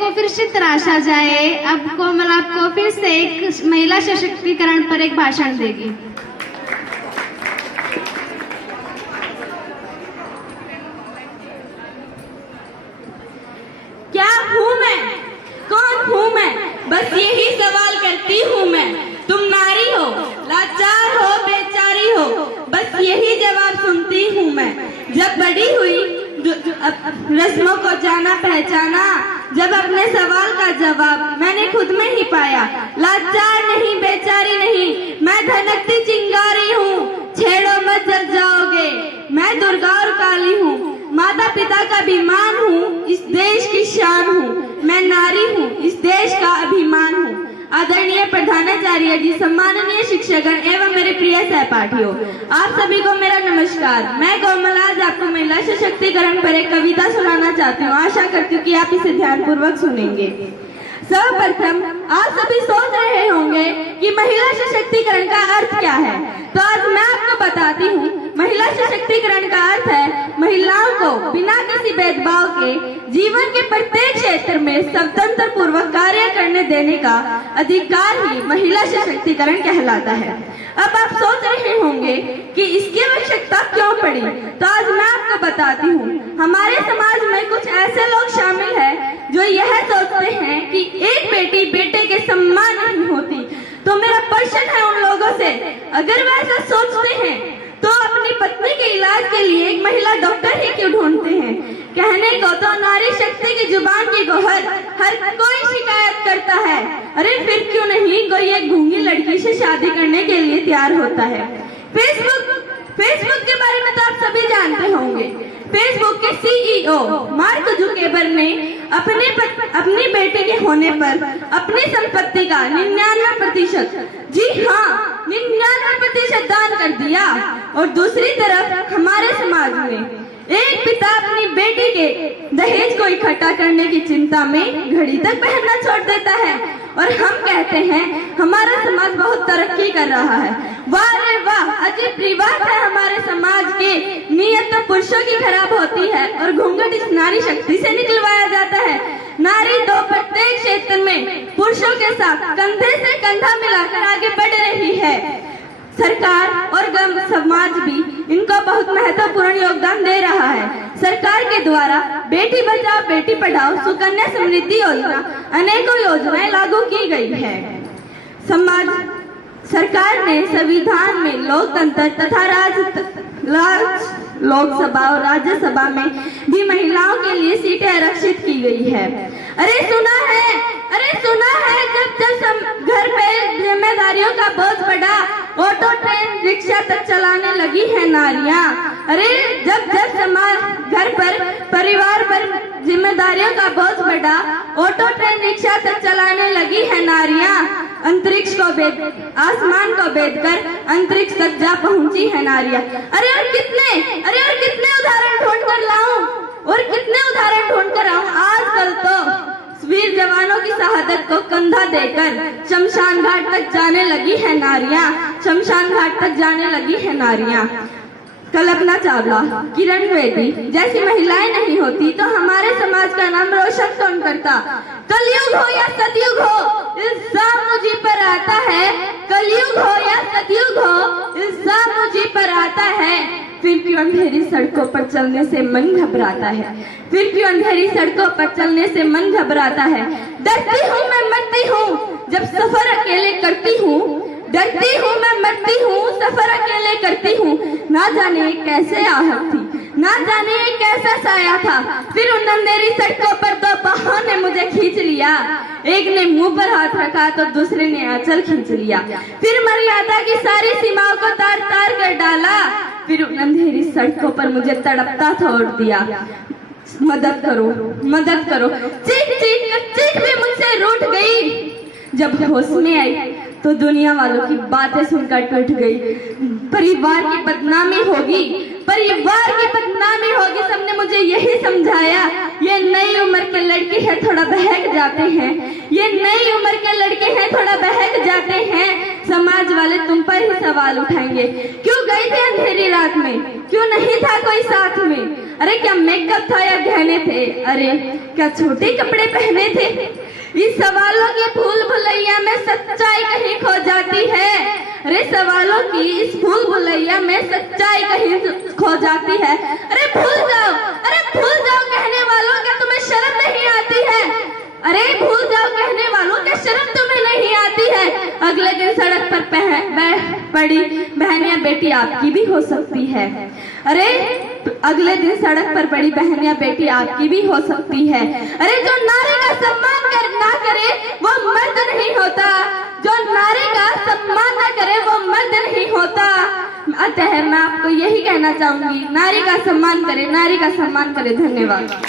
को फिर से तराशा जाए। अब कोमल आपको फिर से एक महिला सशक्तिकरण पर एक भाषण देगी। क्या हूँ मैं, कौन हूँ मैं, बस यही सवाल करती हूँ मैं। तुम नारी हो, लाचार हो, बेचारी हो, बस यही जवाब सुनती हूँ मैं। जब बड़ी हुई रस्मों को जाना पहचाना, जब अपने सवाल का जवाब मैंने खुद में ही पाया। लाचार नहीं, बेचारी नहीं, मैं धनकती चिंगारी हूँ, छेड़ो मत जल जाओगे। मैं दुर्गा और काली हूँ, माता पिता का अभिमान हूँ, इस देश की शान हूँ। मैं नारी हूँ, इस देश का अभिमान हूँ। आदरणीय प्रधानाचार्य जी, सम्माननीय शिक्षकगण एवं मेरे प्रिय सहपाठियों, आप सभी को मेरा नमस्कार। मैं कोमल आज आपको महिला सशक्तिकरण पर एक कविता सुनाना चाहती हूँ। आशा करती हूँ कि आप इसे ध्यानपूर्वक सुनेंगे। सर्वप्रथम आप सभी सोच रहे होंगे कि महिला सशक्तिकरण का अर्थ क्या है, तो आज मैं आपको बताती हूँ। महिला सशक्तिकरण का अर्थ है महिलाओं को बिना किसी भेदभाव के जीवन के प्रत्येक क्षेत्र में स्वतंत्र पूर्वक कार्य करने देने का अधिकार ही महिला सशक्तिकरण कहलाता है। अब आप सोच रहे होंगे कि इसकी आवश्यकता क्यों पड़ी, तो आज मैं आपको बताती हूँ। हमारे समाज में कुछ ऐसे लोग शामिल हैं जो यह सोचते हैं कि एक बेटी बेटे के सम्मान नहीं होती। तो मेरा प्रश्न है उन लोगों से, अगर वह ऐसा सोचते हैं तो अपनी पत्नी के इलाज के लिए एक महिला डॉक्टर ही क्यों ढूंढते हैं। कहने को तो नारी शक्ति की जुबान की गोहर हर कोई शिकायत करता है, अरे फिर क्यों नहीं कोई एक गूंगी लड़की से शादी करने के लिए तैयार होता है। फेसबुक के बारे में तो आप सभी जानते होंगे। फेसबुक के सीईओ मार्क जुकरबर्ग ने अपनी बेटे के होने पर अपनी संपत्ति का 99%, जी हाँ 99% दान कर दिया। और दूसरी तरफ हमारे समाज में एक पिता अपनी बेटी के दहेज को इकट्ठा करने की चिंता में घड़ी तक पहनना छोड़ देता है, और हम कहते हैं हमारा समाज बहुत तरक्की कर रहा है। वाह रे वाह, अजीब रिवाज है हमारे समाज की। नियत तो पुरुषों की खराब होती है और घूंघट इस नारी शक्ति से निकलवाया जाता है। नारी तो प्रत्येक क्षेत्र में पुरुषों के साथ कंधे से कंधा मिलाकर आगे बढ़ रही है। सरकार और समाज भी इनको बहुत महत्वपूर्ण योगदान दे रहा है। सरकार के द्वारा बेटी बचाओ बेटी पढ़ाओ, सुकन्या समृद्धि योजना, अनेकों योजनाएं लागू की गई है। सरकार ने संविधान में लोकतंत्र तथा लोकसभा और राज्यसभा में भी महिलाओं के लिए सीटें आरक्षित की गई है। अरे सुना है जब घर पे जिम्मेदारियों का बोझ बढ़ा, ऑटो ट्रेन रिक्शा तक चलाने लगी है नारियां। अरे जब समाज घर पर परिवार पर जिम्मेदारियों का बोझ बढ़ा, ऑटो ट्रेन रिक्शा तक चलाने लगी है नारियां। अंतरिक्ष को आसमान को भेदकर अंतरिक्ष तक जा पहुंची है नारियां। अरे और कितने उदाहरण ढूंढकर लाऊं, और कितने उदाहरण ढूंढकर आऊं। आजकल तो वीर जवानों की शहादत को कंधा देकर शमशान घाट तक जाने लगी है नारियां, शमशान घाट तक जाने लगी है नारियां। कल्पना चावला, किरण बेदी जैसी महिलाएं नहीं होती तो हमारे समाज का नाम रोशन कौन करता। कलयुग हो या सतयुग हो, इल्जाम मुझी पर आता है। कलयुग हो या सतयुग हो, इल्जाम मुझी पर आता है। फिर क्यों अंधेरी सड़कों पर चलने से मन घबराता है, फिर क्यों अंधेरी सड़कों पर चलने से मन घबराता है। डरती हूँ मैं मरती हूँ जब सफर अकेले करती हूँ, डरती हूँ मैं मरती हूँ सफर अकेले करती हूँ। ना जाने कैसे आहट थी, ना जाने कैसा साया था, फिर उन अंधेरी सड़कों पर दो बाहों ने मुझे खींच लिया। एक ने मुंह पर हाथ रखा तो दूसरे ने आंचल खींच लिया। फिर मर्यादा की सारी सीमाओं को तार तार कर डाला, फिर उन अंधेरी सड़कों पर मुझे तड़पता छोड़ दिया। मदद करो मदद करो, चीख भी मुझसे रूठ गई। जब होश में आई तो दुनिया वालों की बातें सुनकर टूट गई। परिवार की बदनामी होगी, परिवार की बदनामी होगी, सबने मुझे यही समझाया। ये नई उम्र के लड़के हैं थोड़ा बहक जाते हैं, ये नई उम्र के लड़के हैं थोड़ा बहक जाते हैं। समाज वाले तुम पर ही सवाल उठाएंगे, क्यों गए थे अंधेरी रात में, क्यों नहीं था कोई साथ में। अरे क्या मेकअप था या गहने थे, अरे क्या छोटे कपड़े पहने थे। इस सवालों की भूल भुलैया में सच्चाई कहीं खो जाती है। अरे सवालों की इस भूल भुलैया में सच्चाई कहीं खो जाती है। अरे भूल जाओ कहने वालों, क्या तुम्हें शर्म नहीं आती है। अरे भूल जाओ कहने वालों, क्या शर्म तुम्हें नहीं आती है। अगले दिन सड़क पर पड़ी बहन या बेटी आपकी भी हो सकती है। अरे अगले दिन सड़क पर पड़ी बहन या बेटी आपकी भी हो सकती है। अरे जो नारी का सम्मान ना करे वो मर्द नहीं होता, जो नारी का सम्मान ना करे वो मर्द नहीं होता। अतः मैं आपको यही कहना चाहूंगी, नारी का सम्मान करे, नारी का सम्मान करे। धन्यवाद।